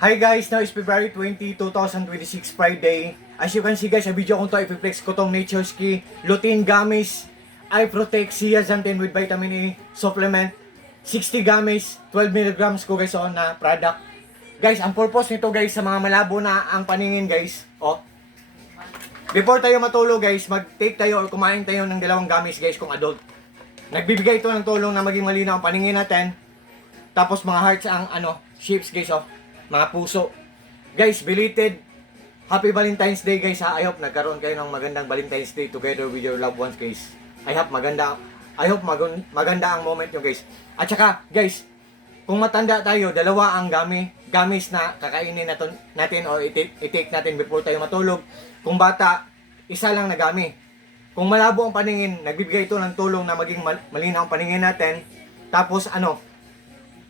Hi guys, now is February 20, 2026 Friday. As you can see guys, sa video kong to, ipiplex ko tong Nature's Key Lutein Gummies Eye Protect Zeaxanthin with Vitamin A Supplement 60 gummies, 12 milligrams ko guys na product. Guys, ang purpose nito guys sa mga malabo na ang paningin guys, before tayo matulog guys, mag-take tayo or kumain tayo ng dalawang gummies guys kung adult. Nagbibigay ito ng tulong na maging malinaw ang paningin natin. Tapos mga hearts ang shapes guys mga puso. Guys, belated Happy Valentine's Day guys ha. I hope nagkaroon kayo ng magandang Valentine's Day together with your loved ones guys. I hope maganda ang moment nyo guys. At saka guys, kung matanda tayo, dalawa ang gummies na kakainin natin o i-take natin before tayo matulog. Kung bata, isa lang na gummy. Kung malabo ang paningin, nagbibigay ito ng tulong na maging malinaw ang paningin natin. Tapos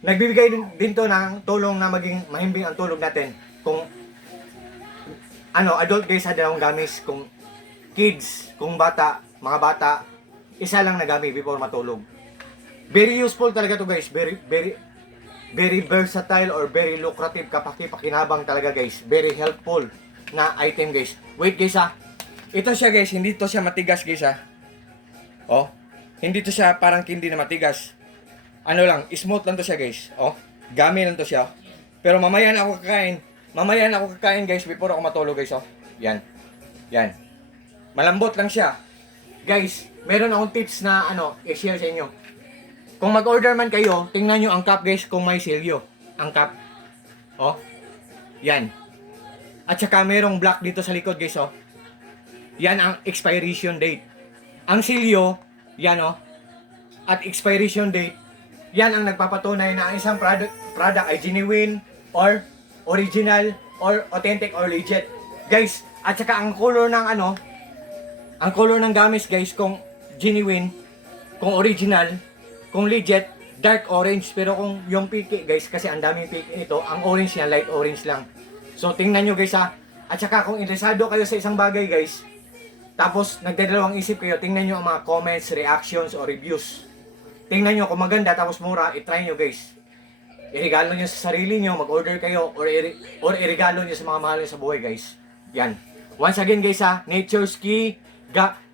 nagbibigay din to ng tulong na maging mahimbing ang tulog natin. Kung adult guys sa dalawang gummies, kung kids, kung bata, mga bata, isa lang na gummy before matulog. Very useful talaga to guys. Very versatile or very lucrative, kapaki-pakinabang talaga guys. Very helpful na item guys. Wait guys ito siya guys, hindi to siya matigas guys hindi to siya parang candy na matigas. Smooth lang to siya guys. Gummy lang to siya. Pero mamaya na ako kakain guys before ako matulog guys. Yan. Malambot lang siya. Guys, meron akong tips na i-share sa inyo. Kung mag-order man kayo, tingnan nyo ang cup guys kung may silyo. Ang cup. Yan. At saka merong black dito sa likod guys Yan ang expiration date. Ang silyo, yan at expiration date, yan ang nagpapatunay na ang isang product ay genuine or original or authentic or legit. Guys, at saka ang color ng gummies guys, kung genuine, kung original, kung legit, dark orange. Pero kung yung piki guys, kasi ang daming piki nito, ang orange niya, light orange lang. So tingnan nyo guys At saka kung interesado kayo sa isang bagay guys, tapos nagdadalawang isip kayo, tingnan nyo ang mga comments, reactions, o reviews. Tingnan nyo kung maganda tapos mura, itry nyo guys. Iregalo nyo sa sarili nyo, mag-order kayo, or iregalo nyo sa mga mahal nyo sa buhay guys. Yan. Once again guys Nature's Key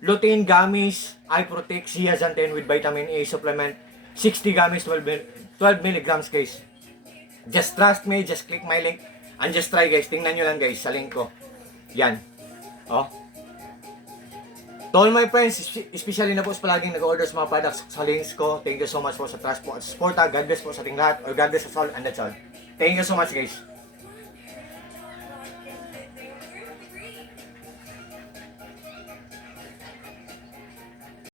Lutein Gummies Eye Protect Zeaxanthin with Vitamin A Supplement 60 gummies, 12 milligrams guys. Just trust me, just click my link and just try guys. Tingnan nyo lang guys sa link ko. Yan. To all my friends, especially na po sa palaging nag-order sa mga products sa links ko, thank you so much po sa trust po at support. God bless po sa ating lahat, or God bless us all, and that's all. Thank you so much guys.